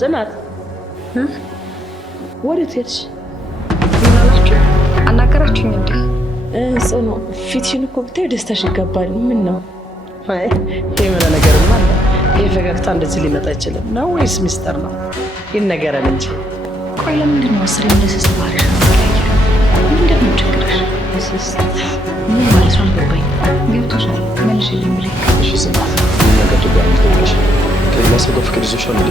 ጽናት ወዴት ሄድሽ? ምን አላችሁ? አናገራችሁኝ እንዴ? ጽኑ ፊትሽን እኮ ብታይ ደስታሽ ይገባል። ምን ነው? አይ የምን ነገርማ አለ። ይሄ ፈገግታ እንደዚህ ሊመጣ አይችልም ነው ወይስ ሚስጥር ነው? ይነገረን እንጂ። ቆይ ለምንድን ነው አስሬ እንደዚህ ባሪሽ? ምንድን ነው ችግርሽ? ምን ማለት ነው አልገባኝ። ገብቶሻል? መልሽልኝ ብለኝ። እሺ ጽናት ምን ነገር ድጋሚ ትጠይቀሽ? ከሌላ ሰው ጋር ፍቅር ይዞሻል እንዴ?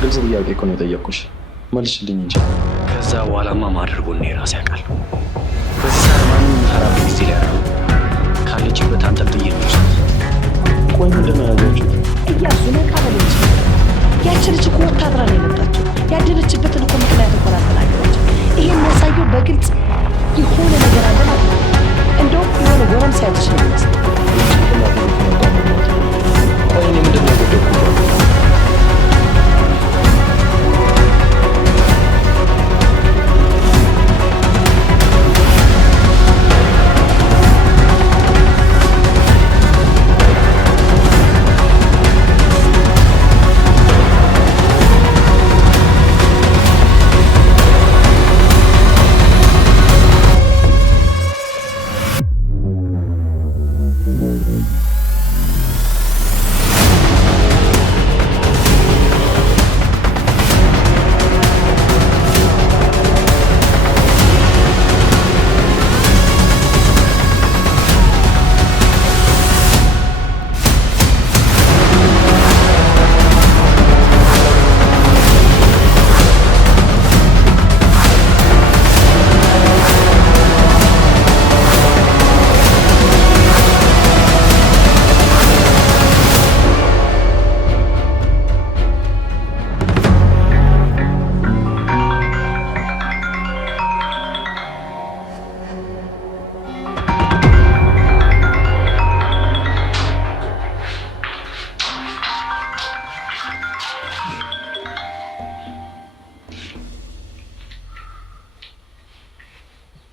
ግልጽ ጥያቄ እኮ ነው የጠየቅኩሽ። መልሽልኝ እንጂ። ከዛ በኋላማ ማድረጉን እኔ ራሴ አውቃለሁ። በዚህ ሰዓት ማንም የምፈራበት ጊዜ ላይ ነው። ካለችበት አንጠልጥዬ ነው። ቆይ ምንድን ነው ያላችሁት? እያሱ ነቃ በለች። ያቺ ልጅ እኮ ወታደራ ነው የመጣችው። ያደረችበትን እኮ ምክንያት እኮ አልተናገረችም። ይሄ የሚያሳየው በግልጽ የሆነ ነገር አለ ማለት ነው። እንደውም የሆነ ጎረምሳ ያለች ነው የሚመስለው። ቆይ እኔ ምንድን ነው ያጎደልኩት?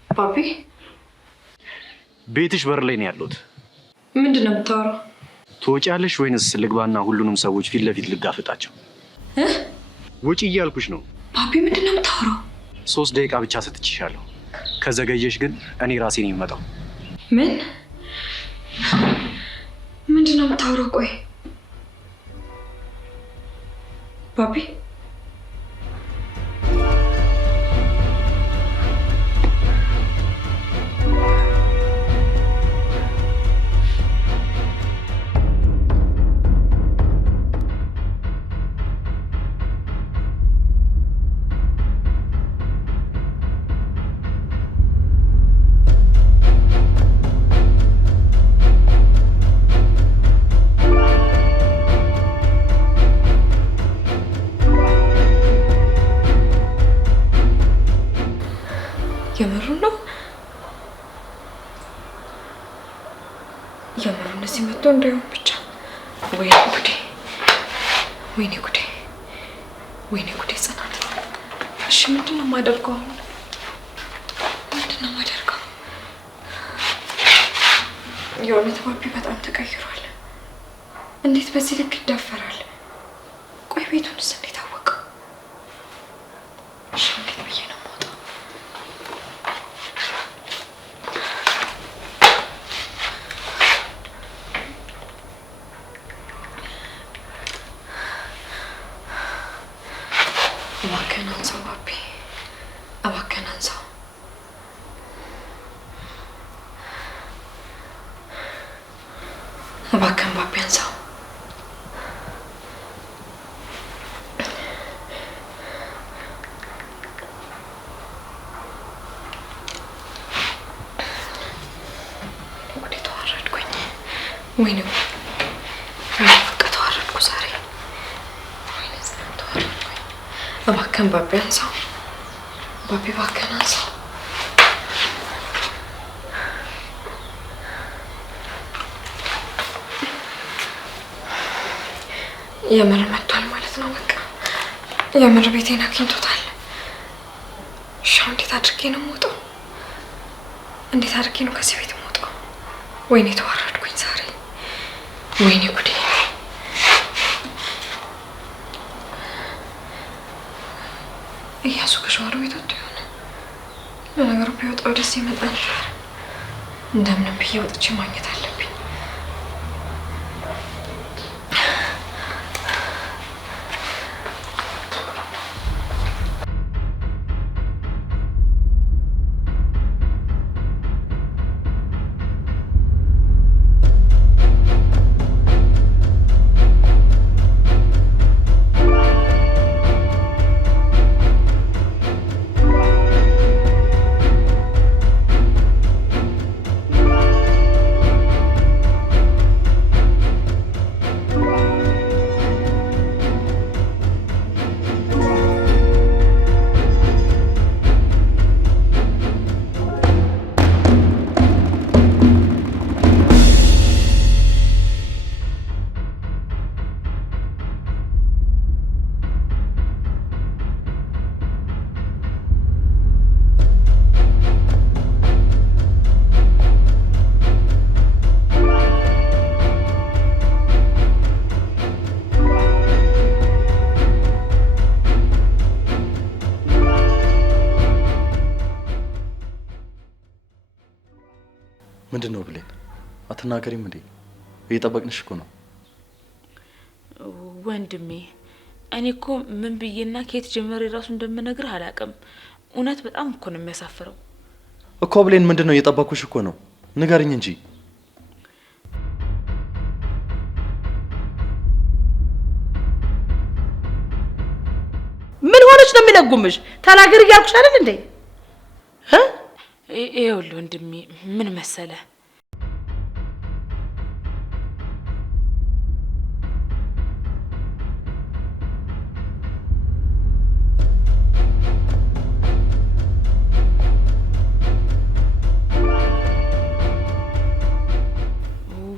ፓፒ ቤትሽ በር ላይ ነው ያለሁት። ምንድን ነው የምታወራው? ትወጪያለሽ ወይንስ ልግባና ሁሉንም ሰዎች ፊት ለፊት ልጋፍጣቸው? ውጪ እያልኩሽ ነው። ፓፒ ምንድን ነው የምታወራው? 3 ደቂቃ ብቻ ሰጥቼሻለሁ። ከዘገየሽ ግን እኔ ራሴ ነኝ የምመጣው። ምን ምንድን ነው የምታወራው? ቆይ ፓፒ የምሩን ነው? የምሩ እነዚህ መጥቶ እንዳይሆን ብቻ። ወይኔ ጉዴ፣ ወይኔ ጉዴ፣ ወይኔ ጉዴ ጽናት። እሺ ምንድን ነው የማደርገው አሁን? ምንድን ነው የማደርገው? የእውነት ፓፒ በጣም ተቀይሯል። እንዴት በዚህ ልክ ይዳፈራል? ቆይ ቤቱንስ እንዴት አወቀው? እሺ እንዴት ብዬ ነው የምወጣው? እባክህን አንሳው ፓፒ፣ እባክህን አንሳው። እባክህን ፓፒ አንሳው። ወዴት ተዋረድኩኝ? ወይኔ በቃ ተዋረድኩ ዛሬ። ወይኔ ተዋረድኩኝ። እባክህን ፓፒ አንሳው። ፓፒ እባክህን አንሳው። የምር መጥቷል ማለት ነው። በቃ የምር ቤቴን አግኝቶታል። እሺ እንዴት አድርጌ ነው የምወጣው? እንዴት አድርጌ ነው ከዚህ ቤት የምወጣው? ወይኔ ተዋረድኩኝ ዛሬ። ወይኔ ጉዴ። እያሱ ከሻወር ቤት ወጥቶ ይሆናል። ለነገሩ ቢወጣው ደስ ይመጣ ነበር። እንደምንም ብዬ ወጥቼ ማግኘት አለብኝ። ምንድነው ብሌን? አትናገሪም እንዴ? እየጠበቅንሽ እኮ ነው። ወንድሜ እኔ እኮ ምን ብዬና ከየት ጀመረ ራሱ እንደምነግርህ አላውቅም። እውነት በጣም እኮ ነው የሚያሳፍረው እኮ ብሌን። ምንድነው? እየጠበቅኩሽ እኮ ነው። ንገሪኝ እንጂ። ምን ሆነች ነው የሚለጉምሽ? ተናገር እያልኩሽ አይደል እንዴ? ይኸውልህ ወንድሜ ምን መሰለ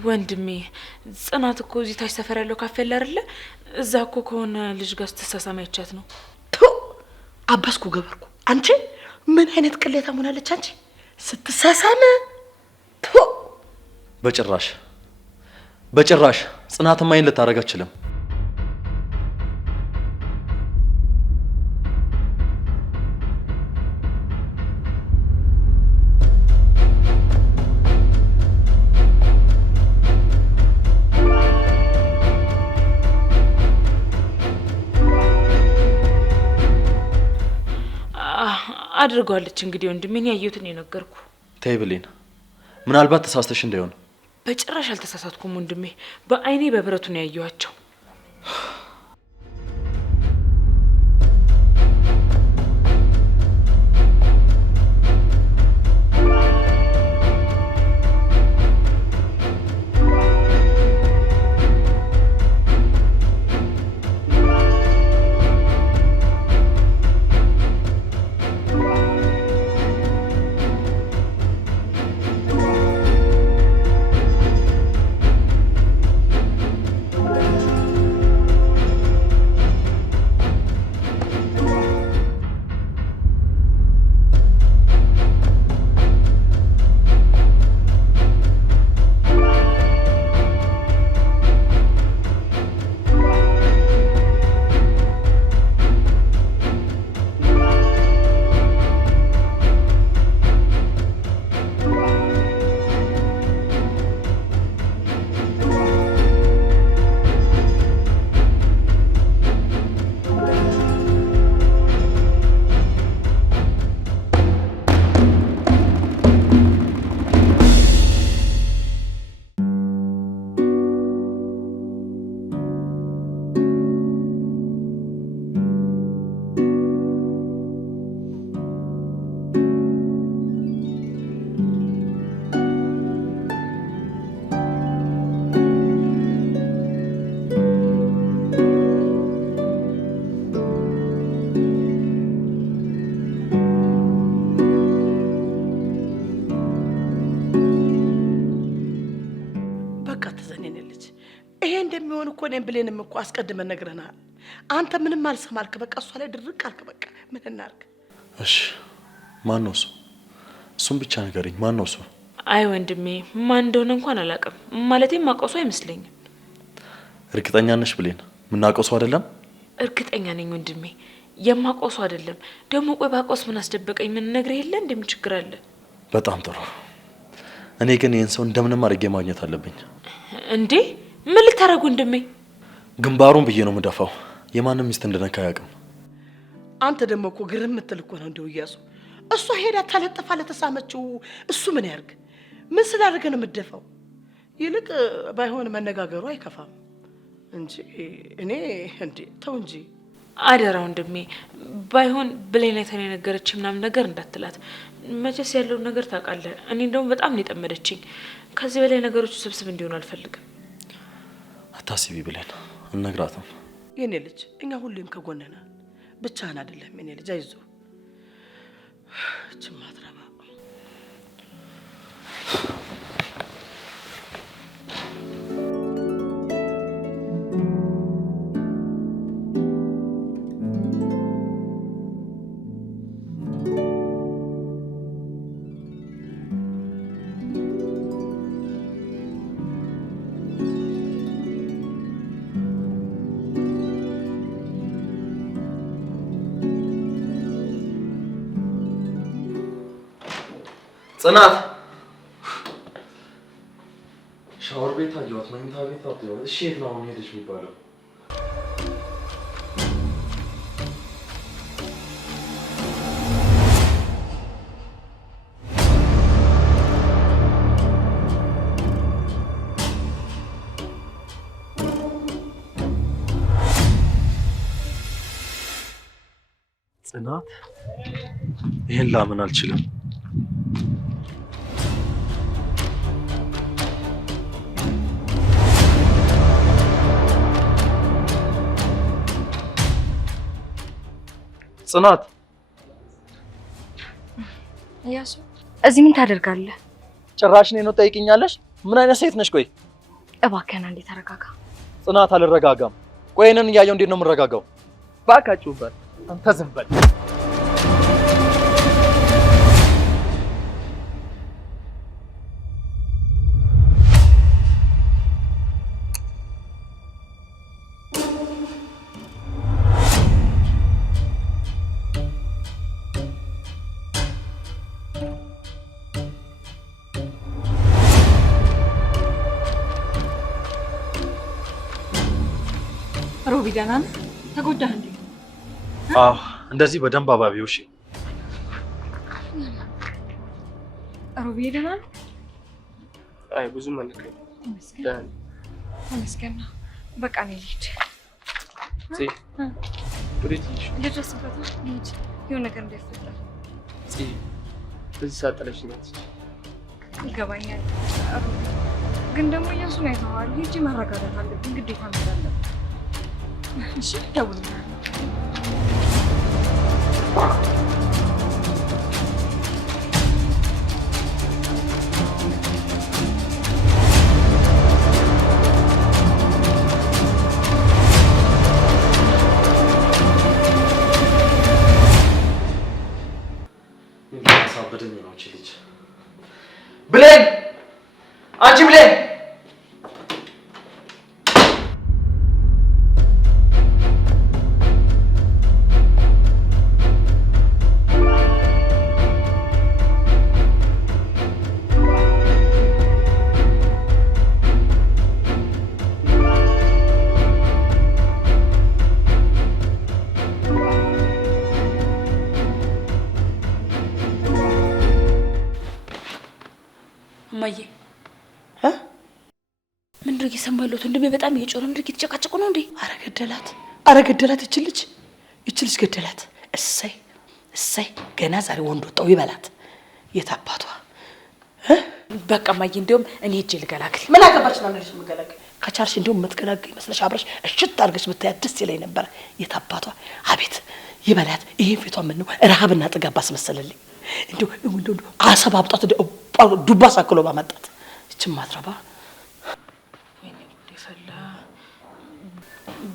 ወንድሜ ጽናት እኮ እዚህ ታች ሰፈር ያለው ካፌ አለ አይደለ? እዛ እኮ ከሆነ ልጅ ጋር ስትሳሳም አይቻት ነው። አባስኩ ገበርኩ። አንቺ ምን አይነት ቅሌታ ሆናለች አንቺ ስትሳሳም? በጭራሽ በጭራሽ። ጽናትማ ይሄን ልታረግ አትችልም። አድርጓለች። እንግዲህ ወንድሜ እኔ ያየሁትን የነገርኩ። ተይ ብሌን፣ ምናልባት ተሳስተሽ እንዳይሆን። በጭራሽ አልተሳሳትኩም ወንድሜ፣ በአይኔ በብረቱ ነው ያየኋቸው። እንደሚሆን እኮ እኔም ብሌንም እኮ አስቀድመን ነግረናል። አንተ ምንም አልሰማልክ። በቃ እሷ ላይ ድርቅ አልክ። በቃ ምን እናርግ? እሺ ማን ነው እሱ? እሱም ብቻ ንገረኝ። ማን ነው እሱ? አይ ወንድሜ ማን እንደሆነ እንኳን አላውቅም። ማለቴ ማቆሱ አይመስለኝም። እርግጠኛ ነሽ ብሌን? ምናቆሱ አይደለም? እርግጠኛ ነኝ ወንድሜ። የማቆሱ አይደለም ደግሞ። ቆይ ባቆስ ምን አስደበቀኝ? ምን ነግሬ የለ እንደምን ችግር አለ? በጣም ጥሩ። እኔ ግን ይሄን ሰው እንደምንም አድርጌ ማግኘት አለብኝ። እንዴ ምን ልታረጉ? ወንድሜ ግንባሩን ብዬ ነው የምደፋው። የማንም ሚስት እንደነካ አያውቅም። አንተ ደግሞ እኮ ግርም የምትል እኮ ነው እንደው እያሱ። እሷ ሄዳ ተለጥፋ ለተሳመችው እሱ ምን ያርግ? ምን ስላደረገ ነው የምትደፋው? ይልቅ ባይሆን መነጋገሩ አይከፋም እንጂ እኔ እንዴ ተው እንጂ አደራ ወንድሜ። ባይሆን ብሌናይተን የነገረች ምናምን ነገር እንዳትላት። መቼስ ያለውን ነገር ታውቃለህ። እኔ እንደውም በጣም ነው የጠመደችኝ። ከዚህ በላይ ነገሮች ስብስብ እንዲሆኑ አልፈልግም። አታስቢ ብሌን፣ እነግራትም። የኔ ልጅ እኛ ሁሌም ከጎንህ ነን። ብቻህን አይደለም የኔ ልጅ፣ አይዞህ። ችማትረባ ጽናት ሻወር ቤት አየኋት፣ መኝታ ቤት አየኋት። እሺ የት ነው አሁን ሄደሽ የሚባለው? ጽናት ይሄን ላምን አልችልም። ጽናት እያሱ እዚህ ምን ታደርጋለህ? ጭራሽ እኔን ነው ጠይቂኛለሽ? ምን አይነት ሴት ነሽ? ቆይ እባክህን አንዴ ተረጋጋ። ጽናት አልረጋጋም። ቆይ እኔን እያየሁ እንዴት ነው የምረጋጋው? ባካችሁበት አንተ ዝም በል። ሮቢ ደህና ነህ? ተጎዳህ እንዴ? አዎ እንደዚህ በደንብ አባቢው። እሺ ሮቢ ደህና ነህ? አይ ብዙም አልከኝ። ተመስገን ነው። በቃ ነው ልሂድ። ወዴት ልሂድ? ልድረስበት ነው። ልሂድ፣ የሆነ ነገር እንዳይፈጠር። በዚህ ሰዓት ጥለሽኝ አትሂጂ። ይገባኛል ሮቢ፣ ግን ደግሞ እያሱን አይተኸዋል። ሂጂ ማረጋጋት አለብኝ፣ ግዴታ መሄድ አለብኝ። እሺ ደውልልኝ። ብሌን፣ አንቺ ብሌን እማዬ ምንድነው እየሰማሁ ያለሁት? ወንድሜ በጣም እየጮኸ ነው። ምንድነው እየተጨቃጨቁ ነው እንዴ? አረ ገደላት። ይች ልጅ ገደላት። እሰይ እሰይ፣ ገና ዛሬ ወንድ ወጣው ይበላት። የት አባቷ። በቃ እማዬ እንዲያውም እኔ ሄጄ ልገላግል። ምን አገባች ነው ልጅ የምገላግል? ከቻልሽ እንዲያውም የምትገላግል ይመስለሽ አብረሽ እሽት አድርገሽ ብታያት ደስ ይለኝ ነበር። የት አባቷ። አቤት ይበላት። ይሄን ፊቷ ምን ነው ረሃብና ጥጋብ አስመሰለልኝ። እንዲሁ አሰብ አብጧት ዱባ ሳክሎ ባመጣት። እቺ ማትረባ።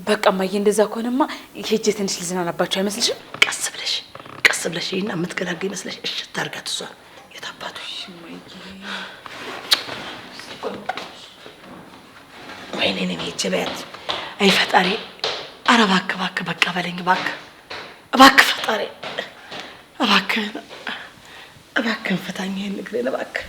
በቃ እማዬ እንደዛ ከሆነማ ሄጄ ትንሽ ልዝናናባቸው አይመስልሽም? ቀስ ብለሽ ይሄና የምትገላግል ይመስለሽ እሽት አድርጋት እሷ። የት አባቷ። ወይኔ ሄጄ በያት። አይ ፈጣሪ፣ ኧረ እባክህ በቃ በለኝ እባክህ። እባክህ ፈጣሪ እባክህ ፈታኝ ይሄን ንግሬን እባክህ።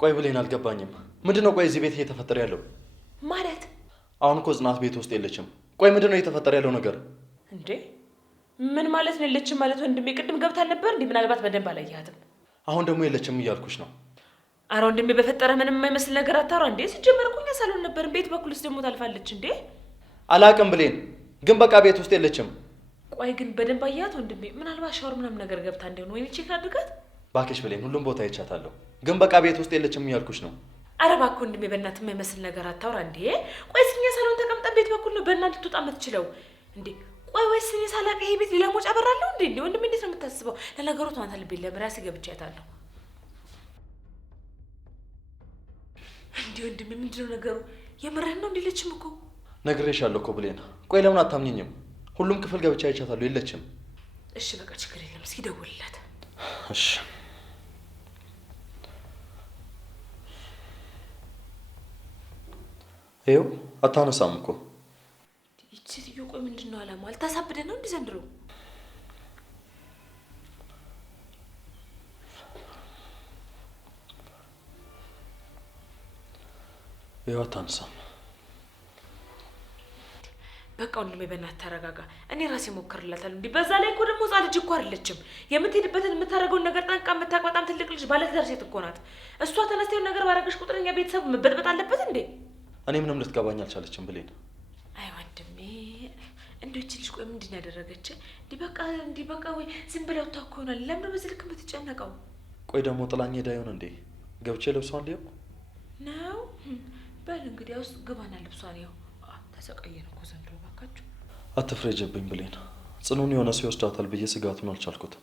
ቆይ ብሌን አልገባኝም። ምንድነው ቆይ እዚህ ቤት እየተፈጠረ ያለው ማለት? አሁን እኮ ጽናት ቤት ውስጥ የለችም። ቆይ ምንድነው እየተፈጠረ ያለው ነገር እንዴ? ምን ማለት ነው የለችም ማለት? ወንድሜ ቅድም ገብታ ነበር እንዴ? ምናልባት በደንብ አላየሃትም። አሁን ደግሞ የለችም እያልኩሽ ነው። አረ ወንድሜ በፈጠረ ምንም የማይመስል ነገር አታውራ እንዴ። ሲጀመር እኮ እኛ ሳሎን ነበር። ቤት በኩልስ ደግሞ ታልፋለች እንዴ? አላቅም ብሌን፣ ግን በቃ ቤት ውስጥ የለችም። ቆይ ግን በደንብ አያት ወንድሜ? ምናልባት ሻወር ምናምን ነገር ገብታ እንደሆነ ወይኔ ቼክ አድርጋት። ባክሽ ብሌን፣ ሁሉም ቦታ አይቻታለሁ፣ ግን በቃ ቤት ውስጥ የለችም እያልኩሽ ነው። አረ እባክህ ወንድሜ በእናትህ የማይመስል ነገር አታውራ እንዴ። ቆይ እኛ ሳሎን ተቀምጠን ቤት በኩል ነው በእናትህ ትወጣ የምትችለው እንዴ? ቆይ ወይስ እኔ ሳላውቅ ይሄ ቤት ሌላ ሞጫ በራለሁ እንዴ? ወንድሜ እንዴት ነው የምታስበው? ለነገሩ ተዋንተ ልቤ ለምራሴ ገብቻታለሁ እንዴ። ወንድሜ ምንድነው ነገሩ? የምርህን ነው? እንደሌለችም እኮ ነግሬሻለሁ እኮ ብሌን። ቆይ ለምን አታምኚኝም? ሁሉም ክፍል ገብቻ አይቻታለሁ፣ የለችም። እሺ በቃ ችግር የለም፣ እስኪ ደውልላት። እሺ ይኸው አታነሳም እኮ። ይቺ ሴትዮ ቆይ ምንድን ነው አላማዋ? አልታሳብደን ነው እንዲህ ዘንድሮ? ይኸው አታነሳም። በቃ ወንድሜ በእናትህ ተረጋጋ። እኔ ራሴ ሞክርላታለሁ። እንዲህ በዛ ላይ እኮ ደግሞ ሕፃን ልጅ እኮ አይደለችም። የምትሄድበትን የምታደርገውን ነገር ጠንቅቃ የምታውቅ በጣም ትልቅ ልጅ ባለትዳር ሴት እኮ ናት። እሷ ተነስቴውን ነገር ባረገሽ ቁጥር እኛ ቤተሰብ መበጥበጥ አለበት እንዴ? እኔ ምንም ልትገባኝ አልቻለችም ብሌን። አይ ወንድሜ እንደው ይህች ልጅ ቆይ ምንድን ነው ያደረገች? እንዲህ በቃ ወይ ዝም ብለው ታውኩ ይሆናል። ለምን በዚህ ልክ የምትጨነቀው? ቆይ ደግሞ ጥላኝ ሄዳ ይሆን እንዴ? ገብቼ ልብሷን ሊየው ነው። በል እንግዲህ ውስጥ ግባና ልብሷን ይኸው። ተሰቃየን እኮ ዘንድሮ። እባካችሁ አትፍረጅብኝ ብሌን። ጽኑን የሆነ ሰው ይወስዳታል ብዬ ስጋቱን አልቻልኩትም።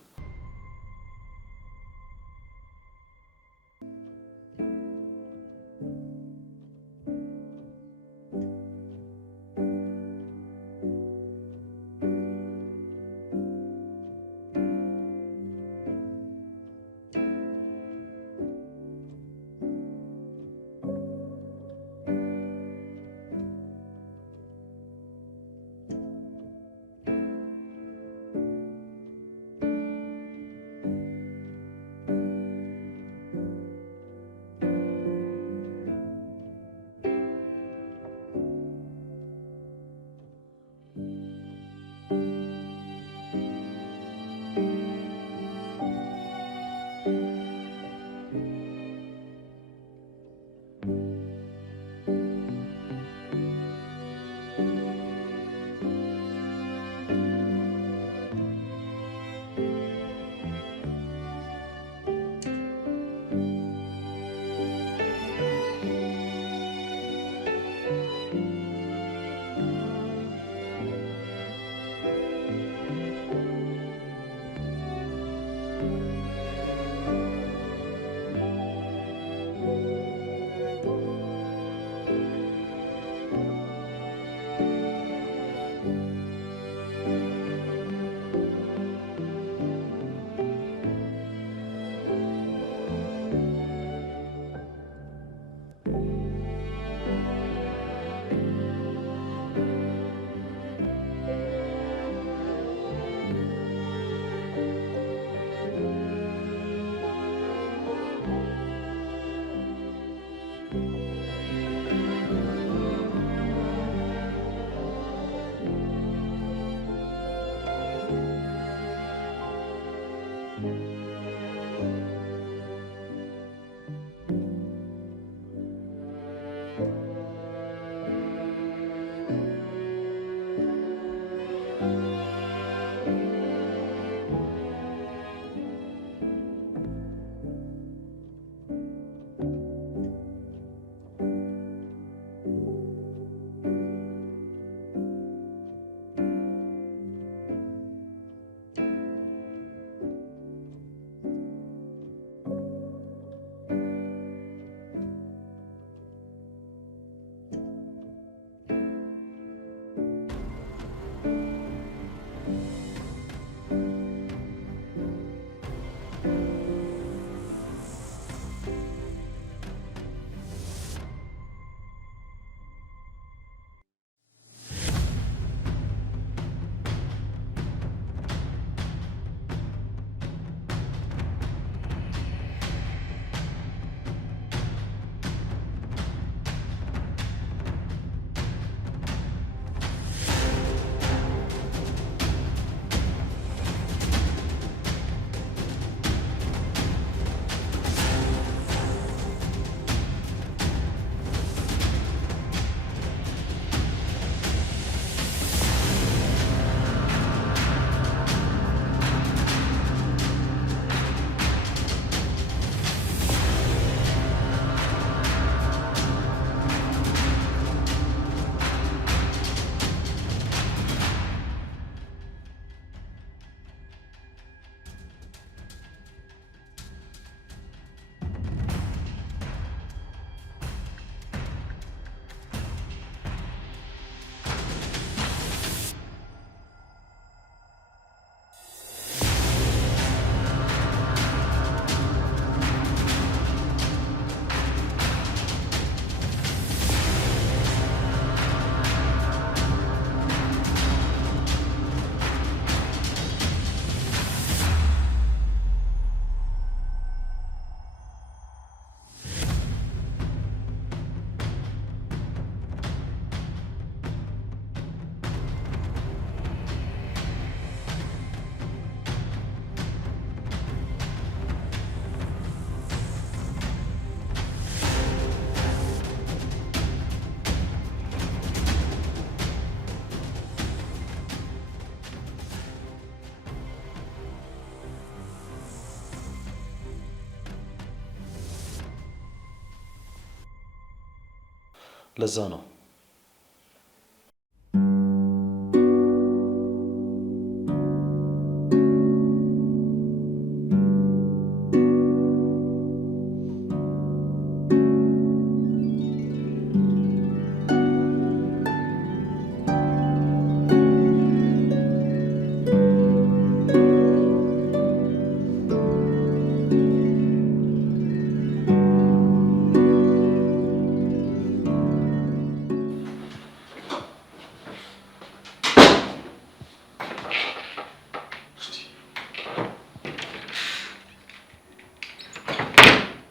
ለዛ ነው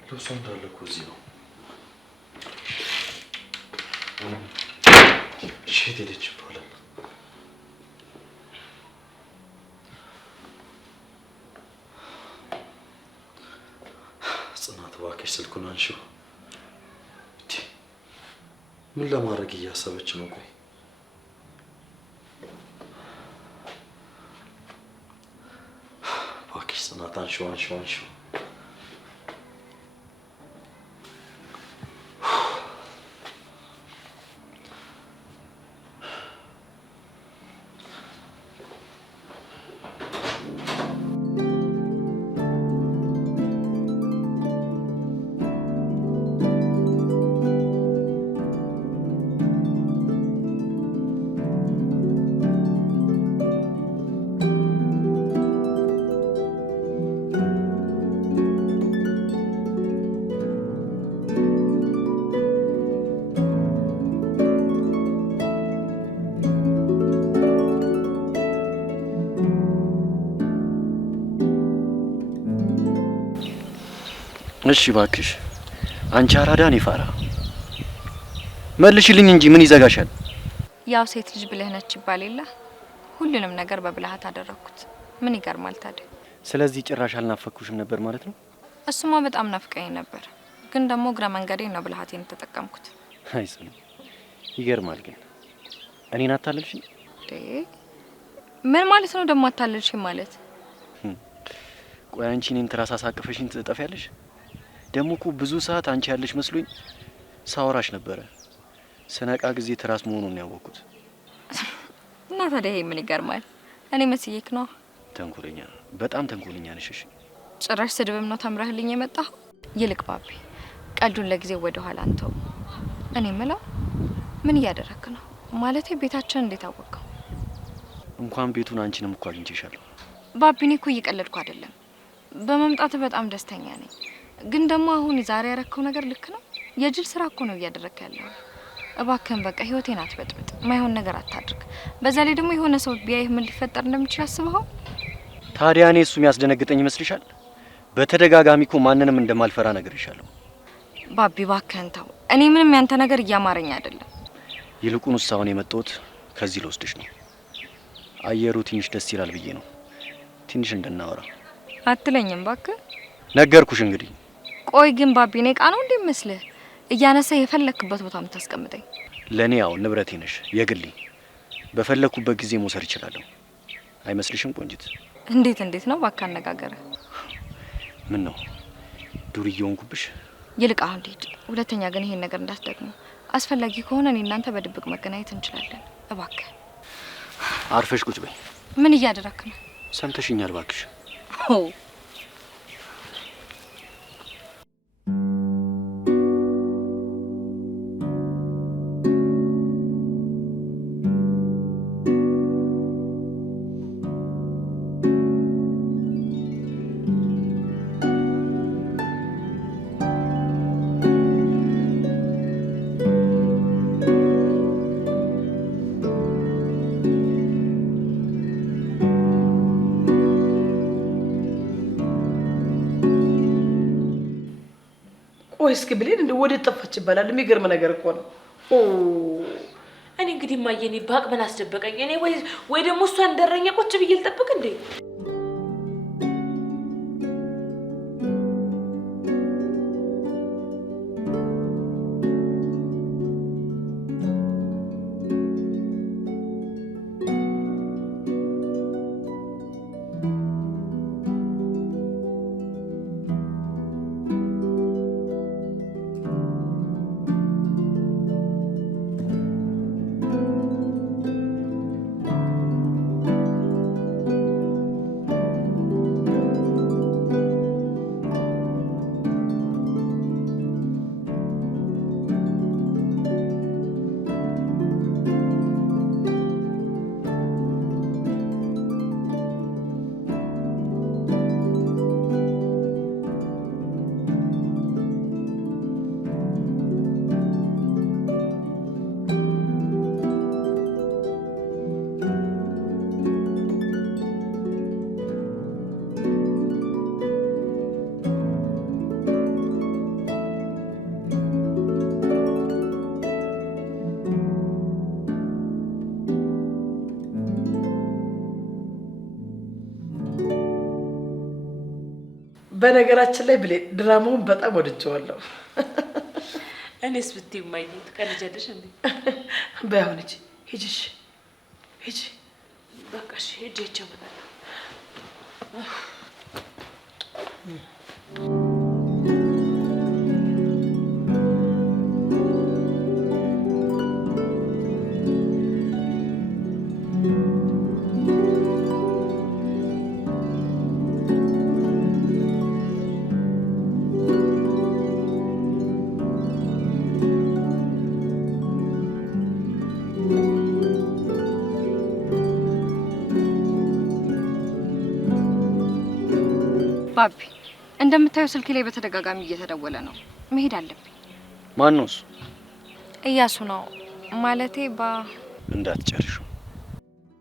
ልብሱ እንዳለ እኮ እዚህ ነው። ሼት ሄደች ይባላል። ጽናት እባክሽ ስልኩን አንሺው። ምን ለማድረግ እያሰበች ነው? ቆይ እባክሽ ጽናት አንሺው። እሺ እባክሽ አንቺ አራዳ እኔ ፋራ መልሽልኝ እንጂ ምን ይዘጋሻል? ያው ሴት ልጅ ብልህ ነች ይባል የለ ሁሉንም ነገር በብልሃት አደረኩት። ምን ይገርማል ታዲያ? ስለዚህ ጭራሽ አልናፈኩሽም ነበር ማለት ነው? እሱማ በጣም ናፍቀኝ ነበር፣ ግን ደግሞ እግረ መንገዴን ነው ብልሃቴን ተጠቀምኩት። አይሰም ይገርማል። ግን እኔን አታለልሽኝ? ምን ማለት ነው ደግሞ አታለልሽኝ ማለት? ቆይ አንቺ እኔን ትራስ አሳቅፈሽኝ ትጠፊያለሽ? ደግሞ እኮ ብዙ ሰዓት አንቺ ያለሽ መስሎኝ ሳወራሽ ነበረ። ስነቃ ጊዜ ትራስ መሆኑን ያወቅኩት። እና ታዲያ ይሄ ምን ይገርማል? እኔ መስዬክ ነው። ተንኮለኛ፣ በጣም ተንኮለኛ ነሽ። እሺ ጭራሽ ስድብም ነው ተምረህልኝ የመጣው? ይልቅ ባቢ ቀልዱን ለጊዜ ወደ ኋላ አንተው። እኔ ምለው ምን እያደረክ ነው? ማለቴ ቤታችን እንዴት አወቀው? እንኳን ቤቱን አንቺንም እኮ አግኝቼሻለሁ። ባቢ እኔ እኮ እየቀለድኩ አይደለም። በመምጣት በጣም ደስተኛ ነኝ። ግን ደግሞ አሁን ዛሬ ያረከው ነገር ልክ ነው? የጅል ስራ እኮ ነው እያደረክ ያለው። እባክህን በቃ ህይወቴን አትበጥብጥ፣ ማይሆን ነገር አታድርግ። በዛ ላይ ደግሞ የሆነ ሰው ቢያይህ ምን ሊፈጠር እንደሚችል አስበኸው? ታዲያ እኔ እሱ የሚያስደነግጠኝ ይመስልሻል? በተደጋጋሚ እኮ ማንንም እንደማልፈራ ነግሬሻለሁ። ባቢ እባክህን ተው። እኔ ምንም ያንተ ነገር እያማረኝ አይደለም። ይልቁን ውሳውን የመጣሁት ከዚህ ልወስድሽ ነው። አየሩ ትንሽ ደስ ይላል ብዬ ነው። ትንሽ እንድናወራ አትለኝም? እባክህ ነገርኩሽ እንግዲህ። ቆይ ግን ባቢ እኔ ዕቃ ነው እንደምመስልህ እያነሳ የፈለክበት ቦታ የምታስቀምጠኝ? ለኔ ያው ንብረቴ ነሽ፣ የግሌ። በፈለኩበት ጊዜ መውሰድ እችላለሁ። አይመስልሽም ቆንጂት? እንዴት ነው እባክህ አነጋገረ? ምን ነው ዱርዬ ሆንኩብሽ? ይልቅ አሁን ልሂድ። ሁለተኛ ግን ይሄን ነገር እንዳትደግሙ። አስፈላጊ ከሆነ እኔ እናንተ በድብቅ መገናኘት እንችላለን። እባክህ አርፈሽ ቁጭ በይ። ምን እያደረክ ነው? ሰምተሽኛል እባክሽ። ቆይ እስኪ ብሌን እንደ ወደ ጠፋች ይባላል። የሚገርም ነገር እኮ ነው። እኔ እንግዲህ ማየኔ ባቅ ምን አስደበቀኝ? እኔ ወይ ደግሞ እሷ እንደረኛ ቁጭ ብዬ ልጠብቅ እንዴ? በነገራችን ላይ ብሌን ድራማውን በጣም ወድጀዋለሁ። እኔስ ብትይ ማይ ትቀልጃለሽ እንዴ? በያው ልጅ ሂጂሽ ሂጂ። በቃ እሺ ሂጂ ይቻላል። ባቢ እንደምታየው ስልክ ላይ በተደጋጋሚ እየተደወለ ነው። መሄድ አለብኝ። ማን ነው እሱ? እያሱ ነው ማለቴ እንዳትጨርሹ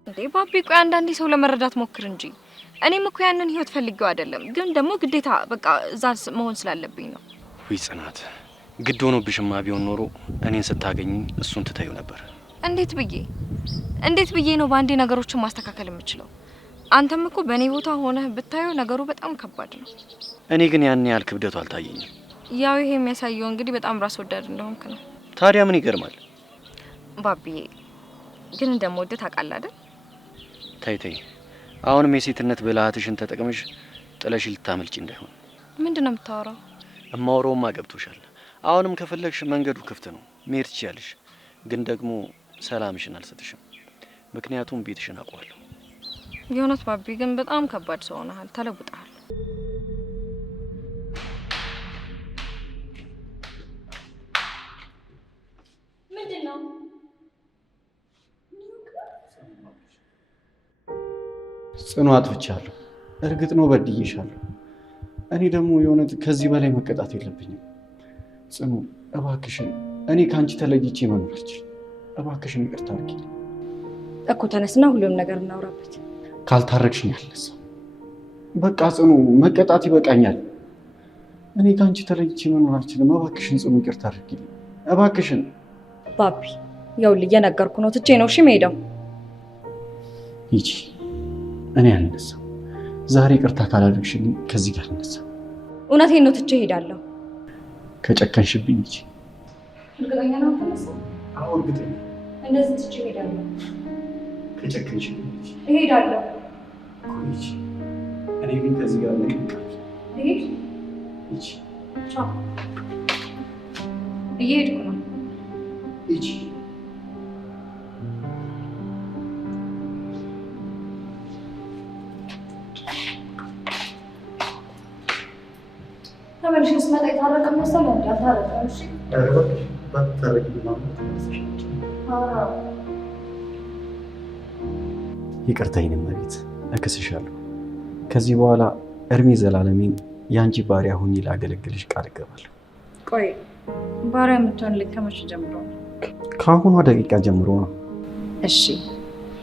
እንዴ ባቢ። ቆይ አንዳንዴ ሰው ለመረዳት ሞክር እንጂ። እኔም እኮ ያንን ህይወት ፈልጌው አይደለም፣ ግን ደግሞ ግዴታ በቃ እዛ መሆን ስላለብኝ ነው። ወይ ጽናት፣ ግድ ሆኖብሽማ ቢሆን ኖሮ እኔን ስታገኝ እሱን ትተዩ ነበር። እንዴት ብዬ ነው በአንዴ ነገሮችን ማስተካከል የምችለው? አንተም እኮ በእኔ ቦታ ሆነህ ብታየው ነገሩ በጣም ከባድ ነው። እኔ ግን ያን ያህል ክብደቱ አልታየኝም። ያው ይሄ የሚያሳየው እንግዲህ በጣም ራስ ወዳድ እንደሆንክ ነው። ታዲያ ምን ይገርማል? ባቢዬ ግን እንደምወድህ ታውቃለህ አይደል? ተይ አሁንም የሴትነት ብልሃትሽን ተጠቅመሽ ጥለሽ ልታመልጪ እንዳይሆን። ምንድነው የምታወራው? እማወራውማ ገብቶሻል። አሁንም ከፈለግሽ መንገዱ ክፍት ነው፣ መሄድ ትችያለሽ። ግን ደግሞ ሰላምሽን አልሰጥሽም፣ ምክንያቱም ቤትሽን አውቀዋለሁ። የእውነት ባቢ ግን በጣም ከባድ ሰው ሆነሃል፣ ተለውጠሃል። ምንድነው? ጽኑ አጥፍቻለሁ። እርግጥ ነው በድዬሻለሁ። እኔ ደግሞ የእውነት ከዚህ በላይ መቀጣት የለብኝም። ጽኑ እባክሽን፣ እኔ ከአንቺ ተለይቼ መኖር አልችልም። እባክሽን ይቅርታ አድርጊልኝ እኮ። ተነስና ሁሉም ነገር እናውራበት። ካልታረቅሽኝ አልነሳም። በቃ ጽኑ መቀጣት ይበቃኛል። እኔ ከአንቺ ተለይቼ መኖር አልችልም። እባክሽን ጽኑ ይቅርታ አድርጊልኝ እባክሽን። ባቢ ይኸውልህ እየነገርኩ ነው፣ ትቼ ነው እሺ የምሄደው። ሂጂ፣ እኔ አልነሳም። ዛሬ ይቅርታ ካላደረግሽልኝ ከዚህ ጋር አልነሳም። እውነቴን ነው፣ ትቼ እሄዳለሁ። ከጨከንሽብኝ ሂጂ። እርግጠኛ ነው አትነሳም? አዎ እርግጠኛ። እንደዚህ ትቼ እሄዳለሁ። ከጨከንሽብኝ ሂጂ። እሄዳለሁ። ሂጂ። እኔ ግን ከዚህ ጋር ልቅቃል። ሂጂ። ሂጂ። ቻው። እየሄድኩ ነው። ሂጂ። ተመልሼ ስመጣ የታረቀ መሰለህ? አልታረቀም። እሺ ይቅርታ የኔ እመቤት፣ እክስሻለሁ። ከዚህ በኋላ እድሜ ዘላለሜን የአንቺ ባሪያ ሁኜ ላገለግልሽ ቃል እገባለሁ። ቆይ ባሪያ የምትሆንልኝ ከመቼ ጀምሮ ነው? ከአሁኗ ደቂቃ ጀምሮ ነው። እሺ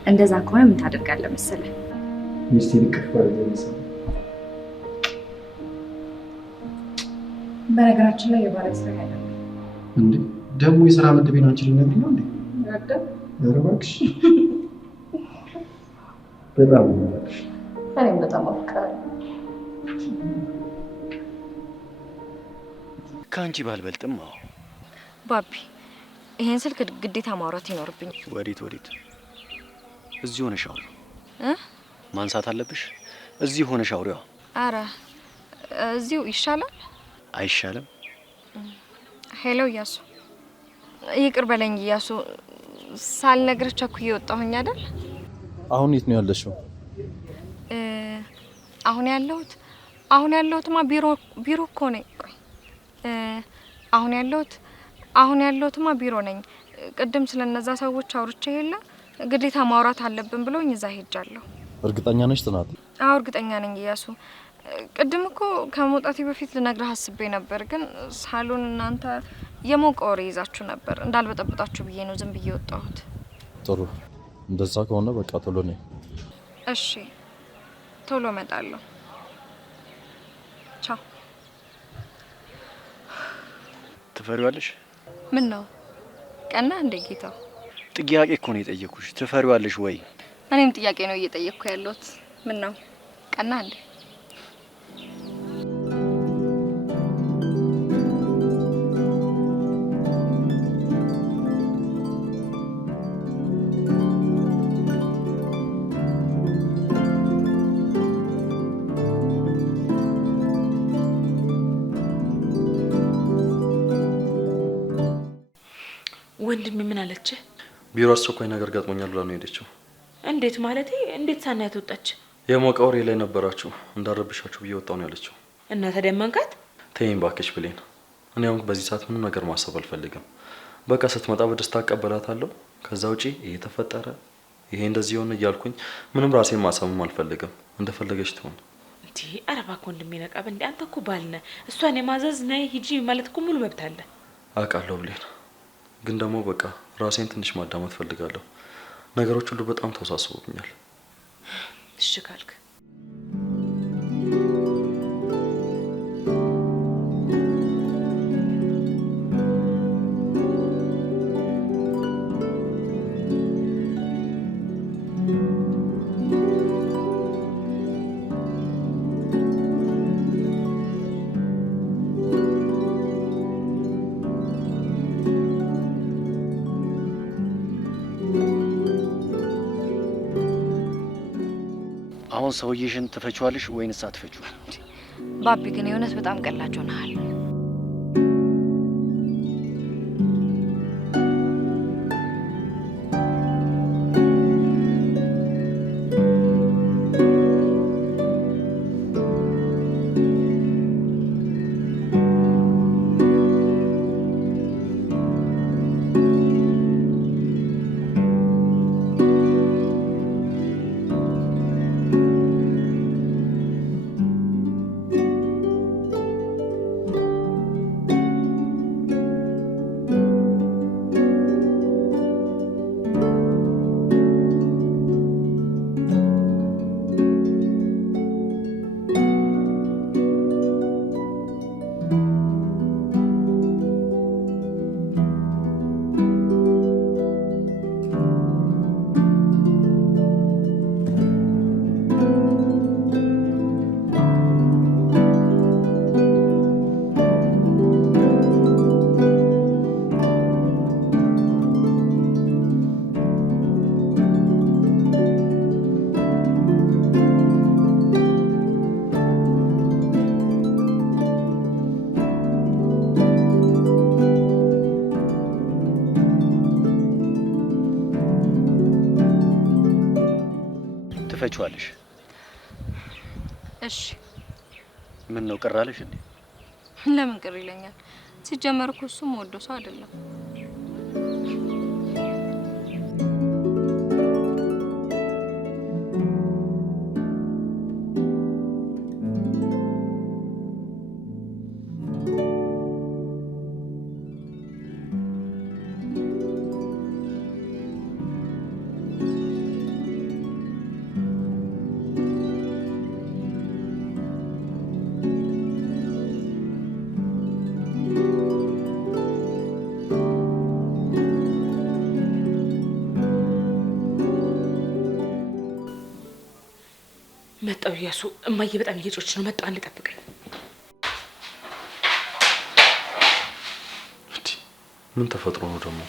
እንደዛ ከሆነ ምን ታደርጋለህ መሰለህ? ሚስቴን እቅፍ አድርጌ በነገራችን ላይ የባሪያ ስራ አይደለም እንዴ? ደግሞ የስራ ምድቤን አንቺ ልትነግሪኝ ነው እንዴ? ኧረ እባክሽ በጣም እባክሽ። እኔም በጣም አፍቃለሁ። ከአንቺ ባልበልጥም። አዎ ባቢ ይሄን ስልክ ግዴታ ማውራት ይኖርብኝ። ወዴት? እዚህ ሆነሽ አውሪ። ማንሳት አለብሽ። እዚህ ሆነሽ አውሪዋ። አረ እዚሁ ይሻላል። አይሻልም? ሄሎ እያሱ፣ ይቅር በለኝ እያሱ፣ ሳልነግርህ ቸኩዬ ወጣሁኝ አይደል? አሁን የት ነው ያለሽው? አሁን ያለሁትማ ቢሮ እኮ ነኝ። ቆይ አሁን ያለሁትማ ቢሮ ነኝ። ቅድም ስለነዛ ሰዎች አውርቼ የለ ግዴታ ማውራት አለብን ብሎኝ እዛ ሄጃለሁ። እርግጠኛ ነሽ ጽናት? አዎ እርግጠኛ ነኝ እያሱ። ቅድም እኮ ከመውጣቴ በፊት ልነግርህ አስቤ ነበር፣ ግን ሳሎን እናንተ የሞቀ ወሬ ይዛችሁ ነበር። እንዳልበጠብጣችሁ ብዬ ነው ዝም ብዬ ወጣሁት። ጥሩ፣ እንደዛ ከሆነ በቃ ቶሎ ነኝ። እሺ ቶሎ እመጣለሁ። ቻው። ትፈሪዋለሽ? ምን ነው ቀና እንደ ጌታው? ጥያቄ እኮ ነው የጠየኩሽ። ትፈሪዋለሽ ወይ? እኔም ጥያቄ ነው እየጠየቅኩ ያለሁት። ምን ነው ቀና እንደ ወንድሜ ምን አለች? ቢሮ አስቸኳይ ነገር ገጥሞኛል ብላ ነው ሄደችው። እንዴት ማለቴ? እንዴት ሳናያት ወጣች? የሞቀ ወሬ ላይ ነበራችሁ እንዳረብሻችሁ ብዬ ወጣው ነው ያለችው። እና ታዲያ መንካት? ተይኝ እባክሽ ብሌን። እኔ አሁን በዚህ ሰዓት ምንም ነገር ማሰብ አልፈልግም። በቃ ስትመጣ በደስታ አቀበላታለሁ። ከዛ ውጪ ይሄ ተፈጠረ ይሄ እንደዚህ ሆነ እያልኩኝ ምንም ራሴን ማሰብም አልፈልግም። እንደፈለገች ትሆን። እንዴ ኧረ እባክህ ወንድሜ ነቃብ። እንዴ አንተ እኮ ባል ነህ። እሷን የማዘዝ ነይ ሂጂ ማለት እኮ ሙሉ መብት አለ። አውቃለሁ ብሌን፣ ግን ደግሞ በቃ ራሴን ትንሽ ማዳመጥ ፈልጋለሁ። ነገሮች ሁሉ በጣም ተወሳስበውብኛል። እሺ ካልክ አሁን ሰውዬሽን ትፈችዋለሽ ወይንስ አትፈችው? ባቢ ግን የእውነት በጣም ቀላጅ ሆነሃል። ትፈችዋለሽ? እሺ። ምን ነው ቅር አለሽ እንዴ? ለምን ቅር ይለኛል? ሲጀመር እኮ እሱም ወዶ ሰው አይደለም። መጣው እያሱ። እማዬ በጣም እየጮች ነው። መጣው አንድ ጠብቀኝ። ምን ተፈጥሮ ነው ደግሞ?